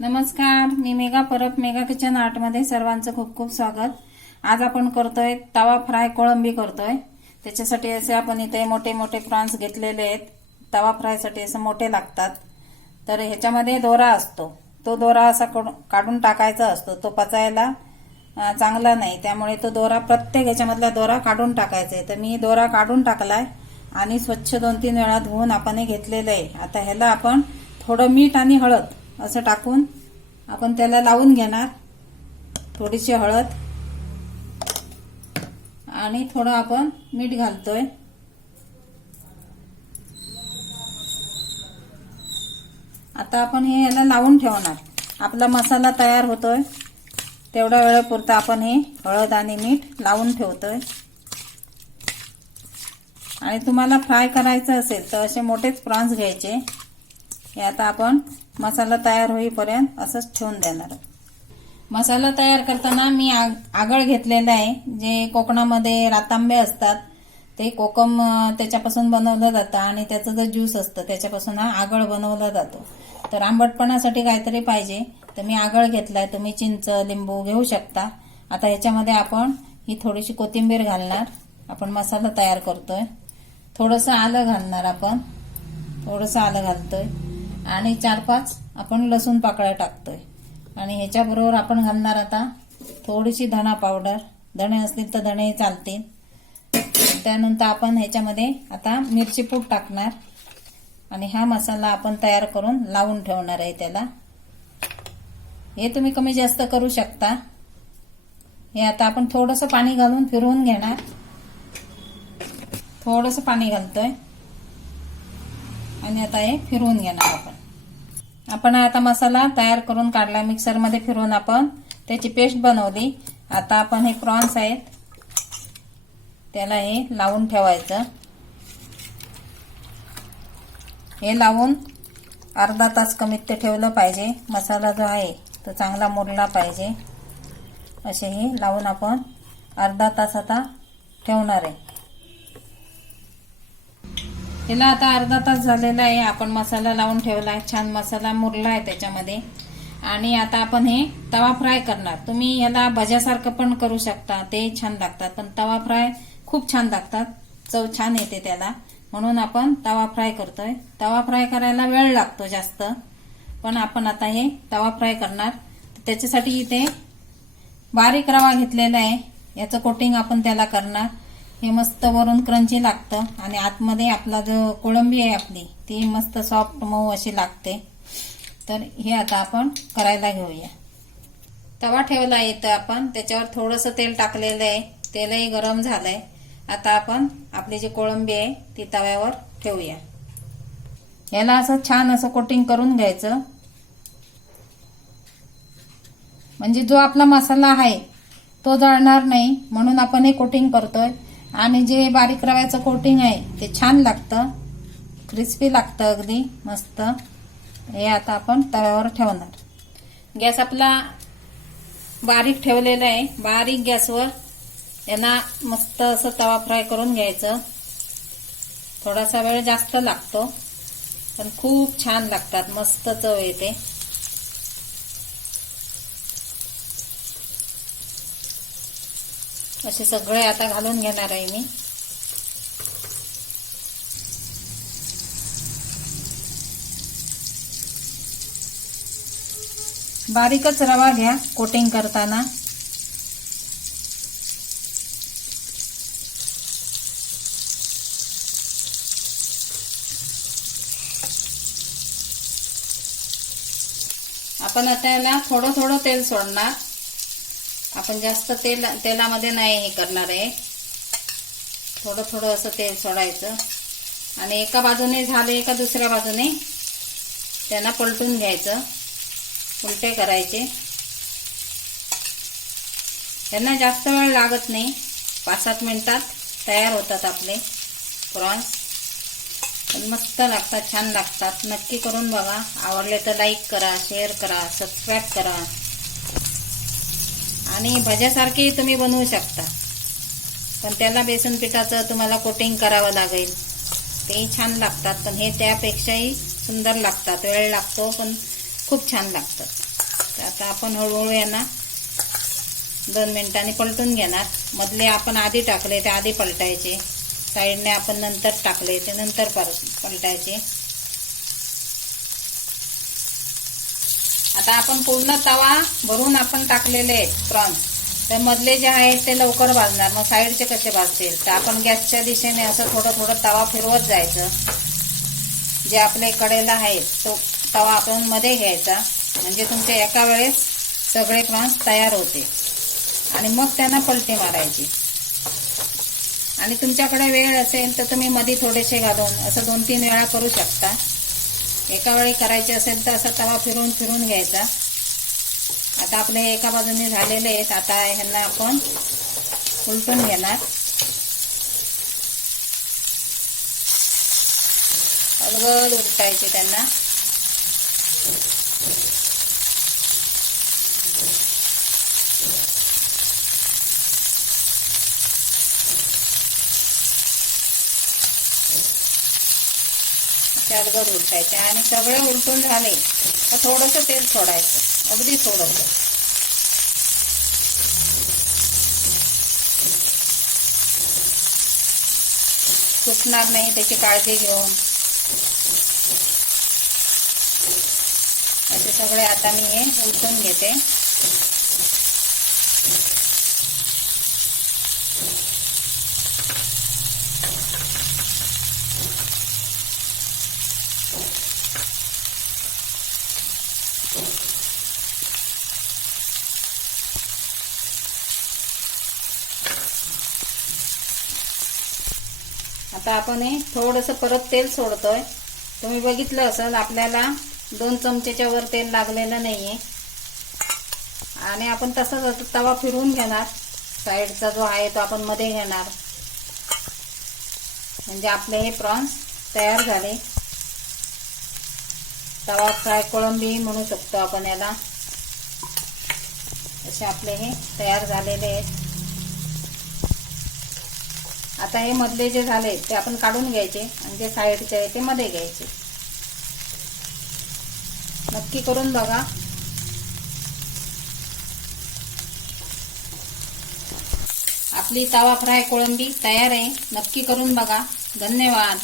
नमस्कार मी Megha Parab mega kitchen आर्टमध्ये सर्वांचं खूप खूप स्वागत. आज आपण करतोय तवा फ्राय कोळंबी करतोय. त्याच्यासाठी असे आपण इथे मोठे मोठे प्रॉन्स घेतलेले आहेत. तवा फ्रायसाठी असं मोठे लागतात. तर ह्याच्यामध्ये दोरा असतो. तो दोरा असा कडू- काढून टाकायचा असतो. तो पचायला चांगला नाही. त्यामुळे तो दोरा प्रत्येक ह्याच्यामधला दोरा काढून टाकायचा आहे. तर मी दोरा काढून टाकलाय आणि स्वच्छ दोन तीन वेळा धुवून आपण हे घेतलेलं आहे. आता ह्याला आपण थोडं मीठ आणि हळद असं टाकून आपण त्याला लावून घेणार. थोडीशी हळद. आणि थोडं आपण मीठ घालतोय. आता आपण हे याला लावून ठेवणार. आपला मसाला तयार होतोय. तेवढ्या वेळेपुरता आपण हे हळद आणि मीठ लावून ठेवतोय. आणि तुम्हाला फ्राय करायचं असेल तर असे मोठेच प्रॉन्स घ्यायचे. हे आता आपण मसाला तयार होईपर्यंत असंच ठेवून देणार. मसाला तयार करताना मी आग- आगळ घेतलेलं आहे. जे कोकणामध्ये रातांबे असतात ते कोकम त्याच्यापासून बनवलं जातं आणि त्याचं जे ज्यूस असतं त्याच्यापासून हा आगळ बनवला जातो. तर आंबटपणासाठी काहीतरी पाहिजे. तर मी आगळ घेतलाय. तुम्ही चिंच लिंबू घेऊ शकता. आता ह्याच्यामध्ये आपण ही थोडीशी कोथिंबीर घालणार. आपण मसाला तयार करतोय. थोडंसं आलं घालणार आपण. थोडंसं आलं घालतोय. आणि चार पाच आपण लसूण पाकळ्या टाकतोय. आणि ह्याच्याबरोबर आपण घालणार आता थोडीशी धणा पावडर. धणे असतील तर धणे चालतील. त्यानंतर आपण ह्याच्यामध्ये आता मिरची पूड टाकणार. आणि हा मसाला आपण तयार करून लावून ठेवणार आहे त्याला. हे तुम्ही कमी जास्त करू शकता. हे आता आपण थोडंसं पाणी घालून फिरवून घेणार. थोडंसं पाणी घालतोय. आणि आता हे फिरवून घेणार आपण. आपण आता मसाला तयार करून काढला मिक्सरमध्ये फिरवून आपण त्याची पेस्ट बनवली. आता आपण हे प्रॉन्स आहेत त्याला हे लावून ठेवायचं. हे लावून अर्धा तास कमीत ते ठेवलं पाहिजे. मसाला जो आहे तो चांगला मुरला पाहिजे. असे हे लावून आपण अर्धा तास आता ठेवणार आहे. हिला आता अर्धा तास झालेला आहे. आपण मसाला लावून ठेवला आहे. छान मसाला मुरला आहे त्याच्यामध्ये. आणि आता आपण हे तवा फ्राय करणार. तुम्ही याला भज्यासारखं पण करू शकता. ते छान लागतात. पण तवा फ्राय खूप छान लागतात. चव छान येते त्याला. म्हणून आपण तवा फ्राय करतोय. तवा फ्राय करायला वेळ लागतो जास्त. पण आपण आता हे तवा फ्राय करणार. त्याच्यासाठी इथे बारीक रवा घेतलेला आहे. याचं कोटिंग आपण त्याला करणार. हे मस्त वरून क्रंची लागतं आणि आतमध्ये आपला जो कोळंबी आहे आपली ती मस्त सॉफ्ट मऊ अशी लागते. तर हे आता आपण करायला घेऊया. तवा ठेवला इथं आपण त्याच्यावर थोडंसं तेल टाकलेलं आहे. तेलही गरम झालंय. आता आपण आपली जी कोळंबी आहे ती तव्यावर ठेवूया. याला असं छान असं कोटिंग करून घ्यायचं. म्हणजे जो आपला मसाला आहे तो जळणार नाही म्हणून आपण हे कोटिंग करतोय. आणि जे बारीक रव्याचं कोटिंग आहे ते छान लागतं. क्रिस्पी लागतं अगदी मस्त. हे आता आपण तव्यावर ठेवणार. गॅस आपला बारीक ठेवलेला आहे. बारीक गॅसवर यांना मस्त असं तवा फ्राय करून घ्यायचं. थोडासा वेळ जास्त लागतो. पण खूप छान लागतात. मस्त चव येते. असे सगळे आता घालून घेणार आहे मी. बारीकच रवा घ्या कोटिंग करताना. आपण आता याला थोडं थोडं तेल सोडणार. आपण जास्त तेल तेलामध्ये नाही हे करणार आहे. थोडं थोडं असं तेल सोडायचं. आणि एका बाजूने झाले का दुसऱ्या बाजूने? त्यांना पलटून घ्यायचं. उलटे करायचे. त्यांना जास्त वेळ लागत नाही. पाच सात मिनटात तयार होतात आपले प्रॉन्स पण मस्त लागतात छान लागतात. नक्की करून बघा. आवडले तर लाईक करा शेअर करा सबस्क्राईब करा. आणि भज्यासारखी तुम्ही बनवू शकता. पण त्याला बेसन पिठाचं तुम्हाला कोटिंग करावं लागेल. तेही छान लागतात पण हे त्यापेक्षाही सुंदर लागतात. वेळ लागतो पण खूप छान लागतात. तर आता आपण हळूहळू यांना दोन मिनिटांनी पलटून घेणार. मधले आपण आधी टाकले ते आधी पलटायचे. साईडने आपण नंतर टाकले ते नंतर पर पलटायचे. आता आपण पूर्ण तवा भरून आपण टाकलेले आहेत प्रॉन्स तर मधले जे आहेत ते लवकर भाजणार मग साईडचे कसे भाजतील? तर आपण गॅसच्या दिशेने असं थोडं थोडं तवा फिरवत जायचं. जे आपल्या कडेला आहेत तो तवा आपण मध्ये घ्यायचा. म्हणजे तुमचे एका वेळेस सगळे प्रॉन्स तयार होते आणि मग त्यांना पलटी मारायची. आणि तुमच्याकडे वेळ असेल तर तुम्ही मध्ये थोडेसे घालून असं दोन तीन वेळा करू शकता. एका वेळी करायचे असेल तर असा तवा फिरून फिरून घ्यायचा. आता आपले एका बाजूने झालेले आहेत. आता ह्यांना आपण उलटून घेणार. अलगद उलटायचे त्यांना. असे उलटायचे आणि सगळे उलटून झाले तर थोडंसं तेल सोडायचं. अगदी थोडंसं. सुटणार नाही त्याची काळजी घेऊन. असे सगळे आता मी हे उलटून घेते. आता आपण हे थोडंसं परत तेल सोडतोय. तुम्ही बघितलं असेल आपल्याला दोन चमचेच्या वर तेल लागलेलं नाहीये. आणि आपण तसंच तवा फिरवून घेणार. साईडचा जो आहे तो आपण मध्ये घेणार. म्हणजे आपले हे प्रॉन्स तयार झाले. तवा फ्राय कोळंबी म्हणू शकतो आपण याला. असे आपले हे तयार झालेले आहेत. आता हे मधले जे झाले ते आपण काढून घ्यायचे आणि जे साईडचे आहे ते मध्ये घ्यायचे. नक्की करून बघा. आपली तवा फ्राय कोळंबी तयार आहे. नक्की करून बघा. धन्यवाद.